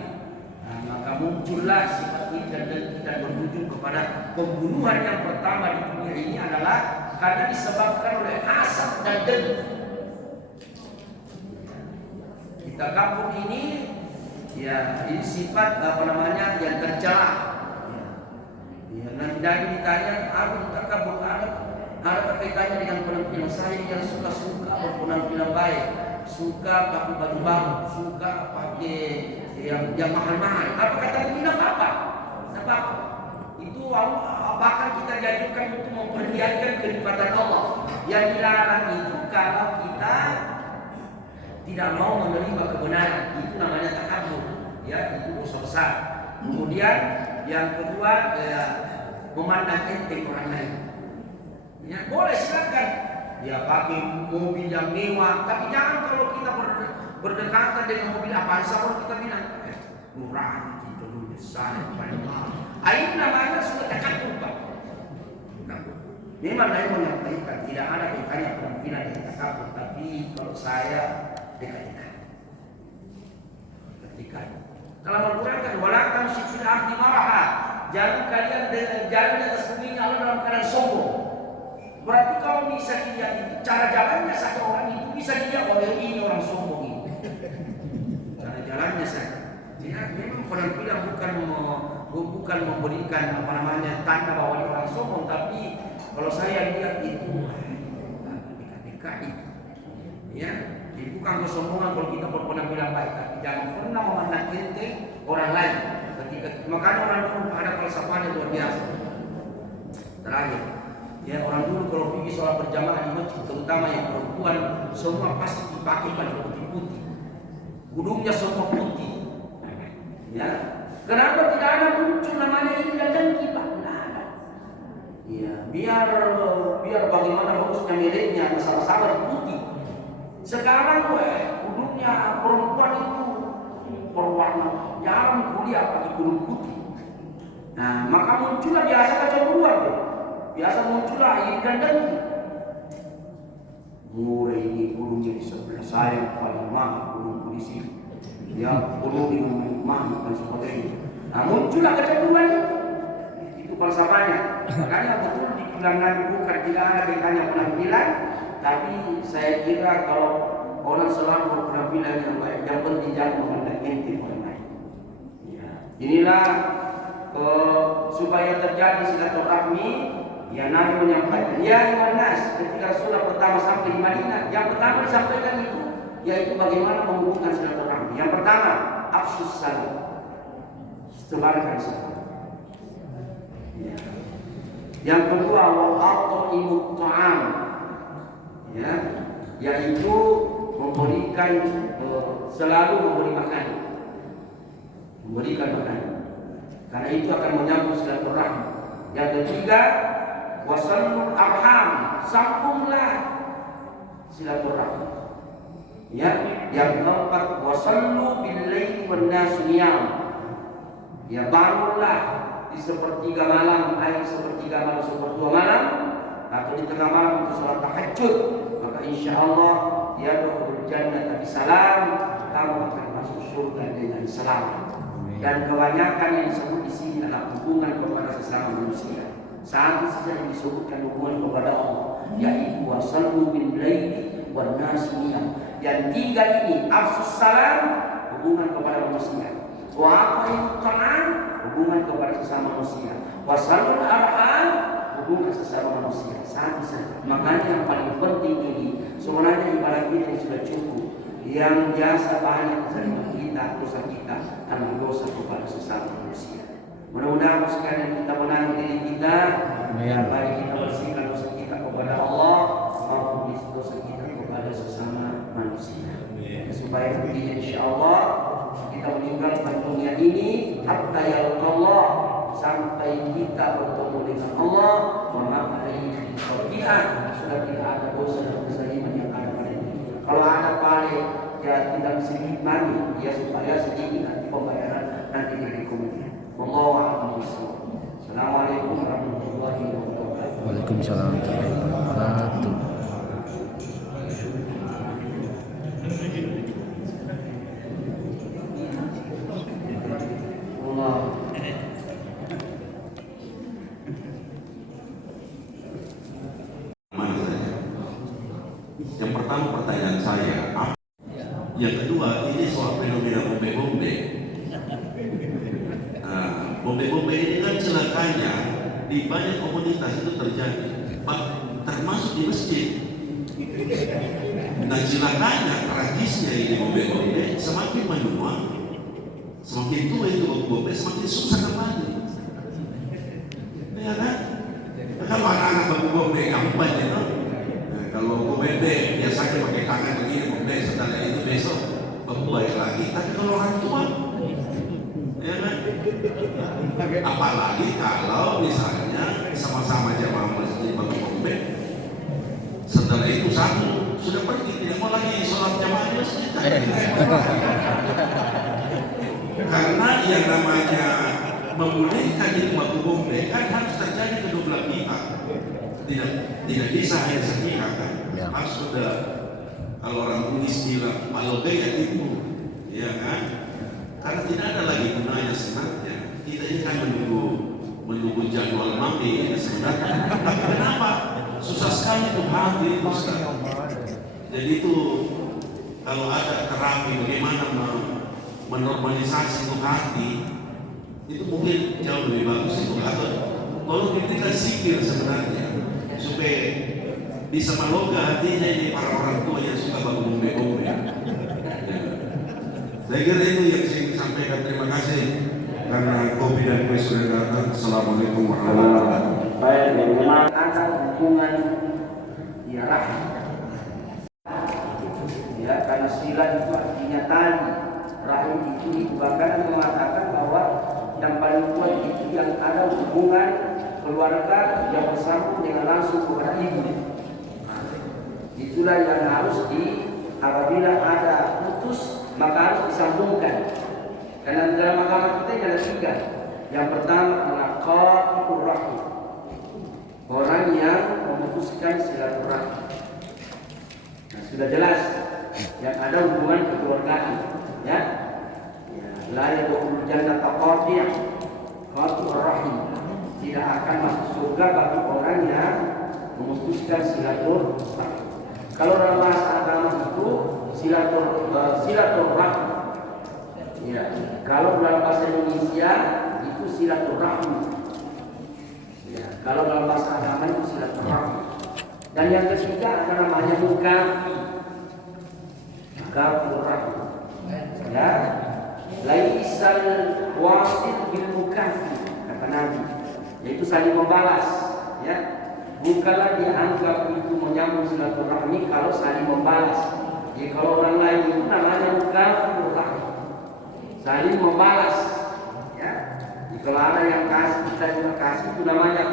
Nah, maka muncullah sifat ini dan berujung kepada pembunuhan yang pertama di dunia ini adalah karena disebabkan oleh hasad dan dengki. Takabur ini ya ini sifat yang tercela. Ya, nanti ditanya apa takabur, ada kaitannya dengan penampilan saya yang suka berpenampilan baik, suka pakai baju baru, suka pakai yang mahal-mahal. Apa kata tidak apa-apa? Itu apakah kita dianjurkan untuk memperlihatkan kenikmatan Allah? Yang dilarang itu kalau kita tidak mau menerima kebenaran, itu namanya takabur. Ya, itu dosa besar. Kemudian yang kedua memandang enteng orang lain. Ya, boleh silakan. Ya, pakai mobil yang mewah, tapi jangan kalau kita berdekatan dengan mobil Avanza kita bilang murah itu dulu saya paling mahal. Ini namanya sudah takabur, Pak. Memang saya menyampaikan tidak ada kaitannya penampilan dengan takabur, tapi kalau saya dekat-dekat. Kalau Al-Quran walakan sifil ardi maraha, jangan kalian jalan di atas bumi Allah dalam keadaan sombong. Berarti kalau bisa dilihat itu cara jalannya saja orang itu bisa dilihat ini orang sombong ini. Cara jalannya saja. Ya, memang penampilan bukan memberikan tanda bahwa dia orang sombong, tapi kalau saya lihat itu dekat-dekat itu. Ya. Jadi bukan kesombongan kalau kita berpenampilan baik, tapi jangan pernah memandang enteng orang lain. Makanya orang dulu ada falsafahnya luar biasa. Terakhir, ya orang dulu kalau pergi sholat berjamaah di masjid, terutama yang perempuan, semua pasti dipakai baju putih-putih, hidungnya semua putih. Ya, kenapa tidak ada muncul namanya ini dan dengki, Pak? Tidak ada. Ya, biar bagaimana bagusnya sahabat putih. Sekarang kudungnya perempuan itu berwarna jarang kuliah pakai kudung putih. Nah, maka muncullah biasa kecemburuan, biasa muncullah iri dan dengki. Mulai ini kudung jadi sebelah saya yang paling mahal kudung polisi, ya kudung yang mahal dan sebagainya. Nah, muncullah kecemburuan itu falsafahnya. Makanya betul dibilang Nabi bukan tidak ada kaitannya penampilan, tapi saya kira kalau orang selalu berpenampilan yang baik, yang penting jangan memandang ente orang lain. Ya, inilah supaya terjadi silaturahmi. Ya, Nabi menyampaikan, ya ayuhan nas, ketika Rasulullah pertama sampai di Madinah, yang pertama disampaikan itu yaitu bagaimana menghubungkan silaturahmi. Yang pertama, afsus salam, sebarkan salam. Ya. Yang kedua, wa'at'imut ta'am, ya, yaitu memberikan selalu memberi makan, memberikan makan, karena itu akan menyambung silaturahmi. Yang ketiga, wasalul arham, sambunglah silaturahmi. Ya, yang keempat, wasallu bil laili wan nas niyam. Ya, bangunlah di sepertiga malam, sepertiga malam, seperdua malam, atau di tengah malam untuk salat tahajud. Maka insya Allah ya dukhul jannah bisalam, kamu akan masuk surga dengan selamat. Dan kebanyakan yang disebut di sini adalah hubungan kepada sesama manusia. Satu saja yang disebutkan hubungan kepada Allah, yaitu wasallu bil laili wan nas niyam. Yang tiga ini, afsus salam, hubungan kepada manusia, wa aqimut ta'am, hubungan kepada sesama manusia, wasalul arham, hubungan sesama manusia. Satu saja. Makanya yang paling penting ini sebenarnya ibarat kita yang sudah cukup. Yang biasa banyak kesalahan kita, dosa kita, adalah dosa kepada sesama manusia. Mudah-mudahan sekalian kita menahan diri kita, baik kita bersihkan dosa kita kepada Allah maupun dosa kita kepada sesama manusia. Supaya nanti insya Allah kita meninggalkan dunia ini hatta yalqallah, sampai kita bertemu dengan Allah. Wa ma alaihi khati'ah, sudah tidak ada dosa dan kezaliman yang ada pada diri. Kalau ada paling ya tidak sedikit mandi, ya supaya sedikit nanti pembayaran nanti dari kemudian. Wallahu a'lam bishawab. Assalamualaikum warahmatullahi wabarakatuh. Waalaikumsalam warahmatullahi wabarakatuh. Yang pertama pertanyaan saya, yang kedua ini soal fenomena bombe-bombe. Nah, bombe-bombe ini kan celakanya di banyak komunitas itu terjadi, termasuk di masjid. Nah, celakanya, tragisnya ini bombe-bombe semakin menua, semakin tua itu bombe, semakin susah kembali. Ya kan? Kalau anak-anak baku bombe gampang ya, no? Kalau bombe biasanya pakai tangan begini, bombe setelah itu besok baik lagi. Tapi kalau orang tua, ya kan? Apalagi kalau misalnya sama-sama jamaah masjid baku bombe, setelah itu satu sudah pergi, tidak mau lagi sholat jamaah di masjid. Karena yang namanya memulihkan itu baku bombe kan harus terjadi kedua belah pihak. Tidak bisa hanya sepihak kan. Ya. Harus sudah, kalau orang tulis bilang al-gaya itu, ya kan? Karena tidak ada lagi gunanya sebenarnya. Kita ini kan menunggu jadwal mandi sebenarnya. Tapi kenapa susah sekali untuk hadir Ustaz? Jadi itu kalau ada terapi bagaimana menormalisasi untuk hati, itu mungkin jauh lebih bagus itu. Atau kalau kita zikir sebenarnya supaya bisa meloga hatinya ini para orang tua yang suka baku bombe-bombe. Ya. Saya kira itu yang saya ingin sampaikan. Terima kasih karena kopi dan kue sudah datang. Assalamualaikum warahmatullahi wabarakatuh. Baik, memang ada hubungan ya rahim. Ya, karena sila itu artinya tali. Rahim itu bahkan mengatakan bahwa yang paling kuat itu yang ada hubungan keluarga yang bersambung dengan langsung kepada ibu. Itulah yang harus apabila ada putus maka harus disambungkan. Karena dalam agama kita ada 3. Yang pertama adalah qati'ur rahim, orang yang memutuskan silaturahmi. Nah, sudah jelas yang ada hubungan kekeluargaan, ya. La yadkhulul jannata qati'ur rahim. Tidak akan masuk surga bagi orang yang memutuskan silaturahmi. Kalau dalam bahasa agama itu silaturahmi. Ya, kalau dalam bahasa Indonesia itu silaturahmi. Ya, kalau dalam bahasa agama itu silaturahmi. Dan yang ketiga ada namanya mukafi. Rahmi. Ya, laisal wasil bil mukafi, kata Nabi, yaitu saling membalas. Ya, bukanlah dianggap itu menyambung silaturahmi kalau saling membalas. Jadi kalau orang lain itu namanya mukafi rahmi, saling membalas. Ya, jadi kalau ada yang kasih kita juga kasih, itu namanya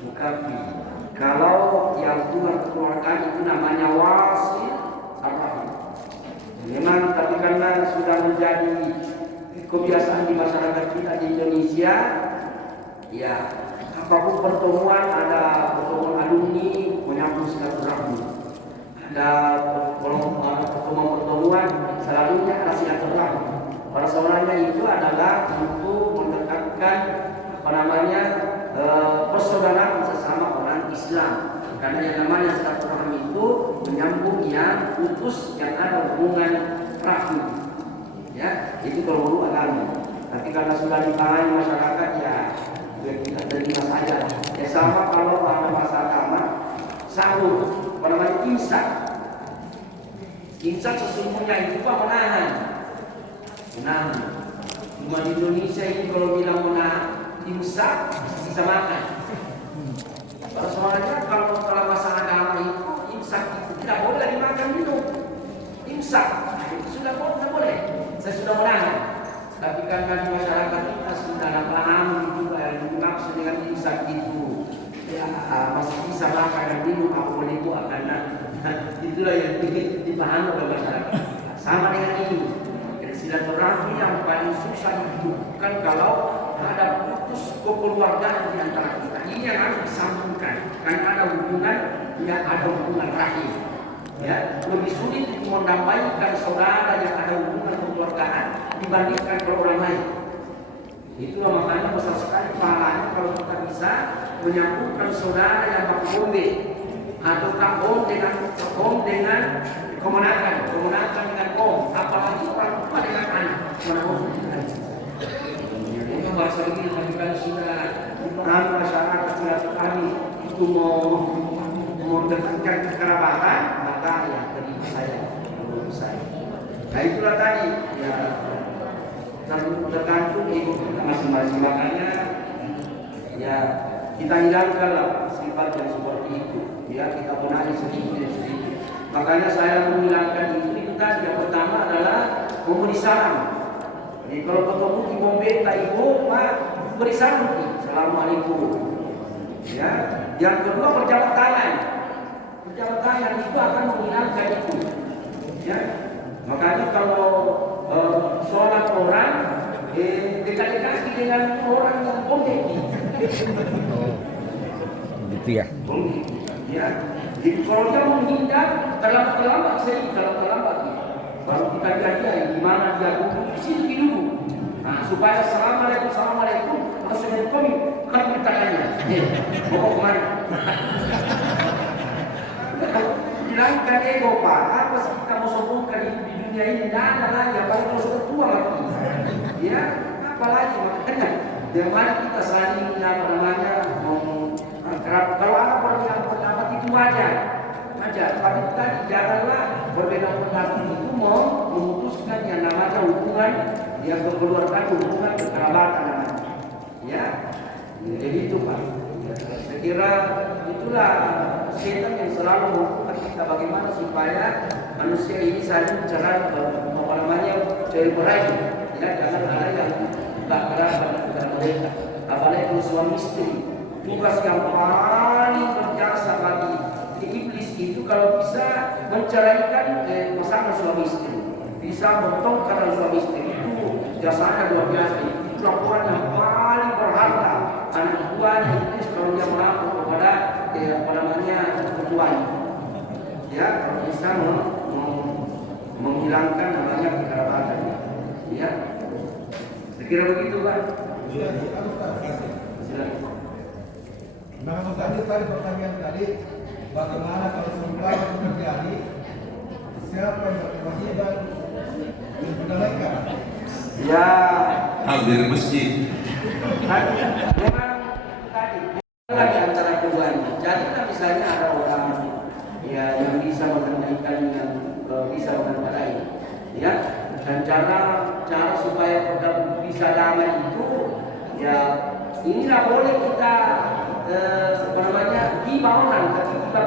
mukafi. Kalau yang keluargaan itu namanya wasil rahmi. Memang tapi karena sudah menjadi kebiasaan di masyarakat kita di Indonesia, ya apapun pertemuan, ada pertemuan alumni menyambung silaturahmi, ada pertemuan selalunya ada silaturahmi. Persoalannya itu adalah untuk mendekatkan persaudaraan sesama orang Islam. Karena yang namanya silaturahmi itu menyambung yang putus, yang ada hubungan rahmi. Ya, itu kalau menurut agama. Tapi karena sudah dipahami masyarakat, ya kita terima saja. Ya sama kalau ada bahasa agama, sahur, namanya imsak. Imsak sesungguhnya itu menahan. Cuma di Indonesia ini kalau bilang menahan imsak bisa makan. Soalnya kalau dalam bahasa agama itu imsak itu tidak boleh dimakan minum. Imsak itu sudah boleh. Saya sudah menahan. Tapi karena di masyarakat kita sudah paham juga yang dimaksud dengan imsak itu, ya masih bisa makan dan minum apapun itu akan. Itulah yang dipahami oleh masyarakat. Sama dengan ini. Jadi silaturahmi yang paling susah itu bukan kalau ada putus kekeluargaan di antara kita. Ini yang harus disambungkan. Karena ada hubungan rahim. Ya, lebih sulit untuk mendamaikan saudara yang ada hubungan kekeluargaan dibandingkan kalau orang lain. Itulah makanya besar sekali pahalanya kalau kita bisa menyambungkan saudara yang berbonde atau om dengan kemenakan dengan om, apalagi orang tua dengan anak. Itu bahasa ini tapi kan sudah dipahami masyarakat kami itu mau mendekatkan kekerabatan, maka ya terima menurut saya. Nah itulah tadi ya tergantung ego kita masing-masing, makanya ya kita hilangkanlah sifat yang seperti itu, ya kita benahi sedikit. Makanya saya menghilangkan itu tadi. Yang pertama adalah memberi salam. Jadi kalau ketemu di Bombay, ibu, pak, beri salam, assalamualaikum. Ya, yang kedua berjabat tangan. Berjabat tangan itu akan menghilangkan itu. Ya, makanya kalau sholat orang dekat-dekat dengan orang yang Bombay. Oh, gitu ya. Ya, jadi kalau dia menghindar terlambat baru kita lihat dia gimana dia duduk di sini dulu. Nah, supaya assalamualaikum langsung kami tangannya. Mau kemana? Hilangkan ego pak. Apa sih kita mau sombongkan itu di dunia ini? Tidak ada lagi. Apalagi kalau sudah tua lagi. Ya, apalagi makanya. Jangan kita saling kalau anak berbeda pendapat itu wajar. Tapi tadi janganlah berbeda pendapat itu memutuskan yang namanya hubungan yang kekeluargaan, hubungan kekerabatan namanya. Ya, jadi itu pak. Saya kira itulah setan yang selalu membuat kita bagaimana supaya manusia ini saling bicara cari berahi. Ya, jangan ada yang tak kerap pada mereka. Apalagi suami istri. Tugas yang paling berjasa bagi iblis itu kalau bisa menceraikan pasangan suami istri, bisa bertengkar suami istri, itu jasanya luar biasa. Itu laporan yang paling berharga anak buahnya itu kalau dia melapor kepada apa namanya ketuanya. Ya, kalau bisa menghilangkan namanya kekerabatan. Ya, saya kira begitu Pak. Nah, tadi pertanyaan tadi, bagaimana kalau semua itu terjadi, siapa yang berkewajiban mendamaikan? Ya, Hadir masjid. memang tadi lagi antara keduanya. Jadi kan misalnya ada orang ya yang bisa mengendalikan, yang bisa mengendalikan, ya. Dan cara supaya kita bisa damai itu, ya inilah boleh kita apa namanya gibah orang, tapi gibah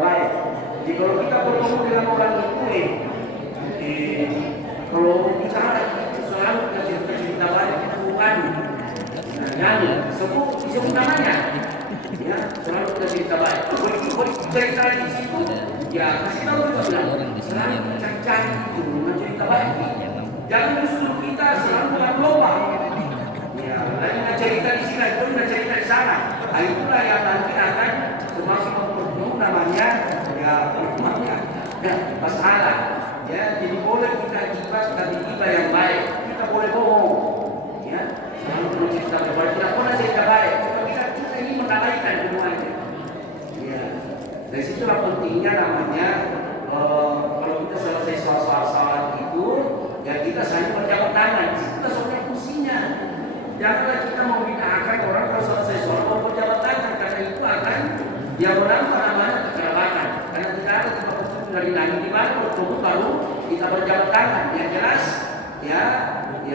baik. Jadi kalau kita bertemu dengan orang itu, kalau bicara selalu kita cerita baik, kita bukan nyanyi, disebut namanya, ya selalu kita cerita baik. Kalau cerita di situ, ya kasih tahu juga bilang, selalu cari itu cerita baik. Jangan justru kita selalu berlomba. Ya, lain cerita di sini, itu cerita di sana. Nah, itulah yang nanti akan semakin memperburuk namanya masalah. Ya, jadi boleh kita gibah, tapi gibah yang baik. Kita boleh bohong. Ya, selalu perlu cerita baik. Tidak pernah cerita baik. Kita ini mendamaikan hubungannya. Ya, dari situlah pentingnya namanya kalau kita selesai soal itu, ya kita saling berjabat tangan. Kita soalnya fungsinya. Janganlah kita membinakan orang kalau selesai soal mau berjabat tangan, karena itu akan dia menambah namanya kekerabatan. Karena tidak ada kita bertemu dari langit di mana bertemu baru kita berjabat tangan. Yang jelas, ya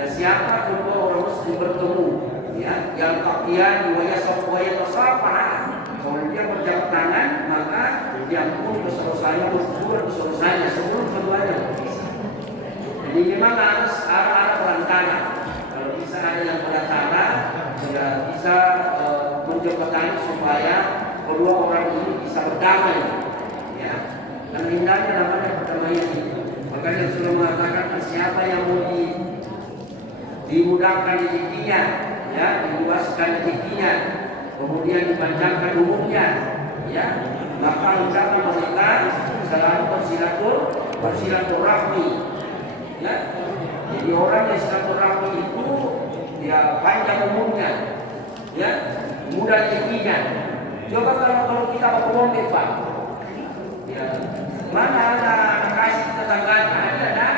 siapa kedua orang muslim bertemu, ya yang kakian waya safwaya tasafah. Kalau dia berjabat tangan, maka dia pun dosa-dosanya dosa-dosanya sebelum keduanya berpisah. Jadi memang harus ada perantara. Kalau bisa ada yang perantara, ya bisa menjembatani supaya kedua orang ini bisa berdamai. Ya, dan indahnya namanya perdamaian itu. Makanya sudah mengatakan siapa yang mau dimudahkan rezekinya, ya, diluaskan rezekinya, kemudian dipanjangkan umurnya, ya, maka hendaklah mereka selalu bersilaturahmi, ya. Jadi orang yang silaturahmi itu ya panjang umurnya, ya, mudah rezekinya. Coba kalau kita berbohong Pak, ya, mana ada kasih tetangganya ada.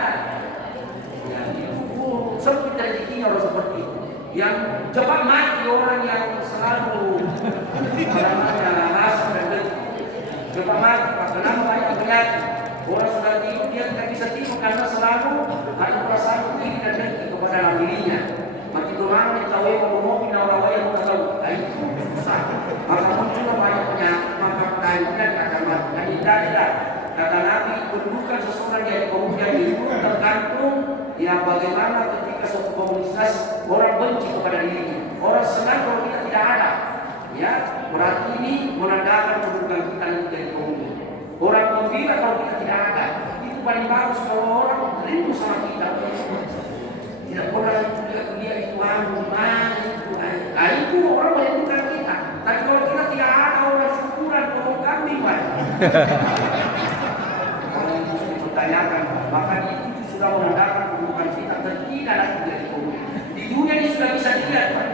Ya, itu sempit rezekinya orang seperti itu. Yang cepat mati orang yang selalu namanya rasa dan dengki. Cepat mati, kenapa banyak penyakit. Orang sudah tidur dia tidak bisa tidur karena selalu ada perasaan iri dan dengki kepada dalam dirinya. Makin orang yang tahu yang ngomongin orang yang tidak tahu, itu susah. Maka muncul banyak penyakit, maka pengajuan akan mati. Dan tidak. Kata Nabi, kedudukan seseorang yang kemudian itu tergantung ya bagaimana ketika suatu komunitas orang benci kepada dirinya. Orang senang kalau kita tidak ada, ya berarti ini menandakan kedudukan kita nanti jadi komunitas. Orang gembira kalau kita tidak ada, itu paling bagus kalau orang rindu sama kita. Tidak pernah dia itu mana itu. Nah, itu orang merindukan kita. Tapi kalau kita tidak ada, orang syukuran, orang kambing tanyakan, maka itu sudah menandakan kedudukan kita dan tidak lagi dari komunitas. Di dunia ini sudah bisa dilihat, Pak.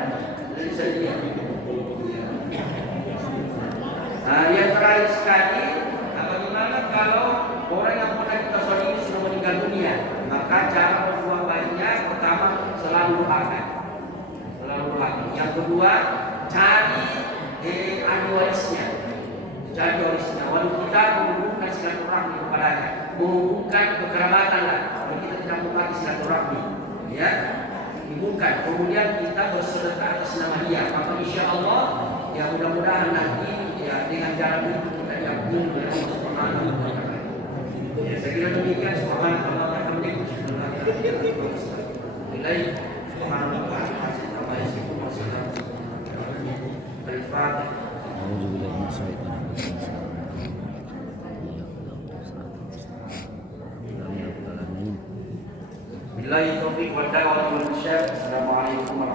Sudah bisa dilihat. Nah, yang terakhir sekali, bagaimana kalau orang yang pernah kita solimi sudah meninggal dunia? Maka cara berbuat baiknya pertama selalu doakan. Yang kedua, cari ahli warisnya. Walau kita menghubungkan silaturahmi kepadanya, menghubungkan kekerabatan lah. Kalau kita tidak membagi silaturahmi, ya, dihubungkan. Kemudian kita bersedekah atas nama dia. Maka insya Allah, ya mudah-mudahan nanti ya dengan jalan itu kita diampuni oleh Allah Subhanahu wa Ta'ala. Ya, saya kira demikian. Subhanallahi wa bihamdihi. Al-Fatihah. Alhamdulillah. Billahi taufiq wa hidayah wal irsyad. Assalamualaikum warahmatullahi wabarakatuh.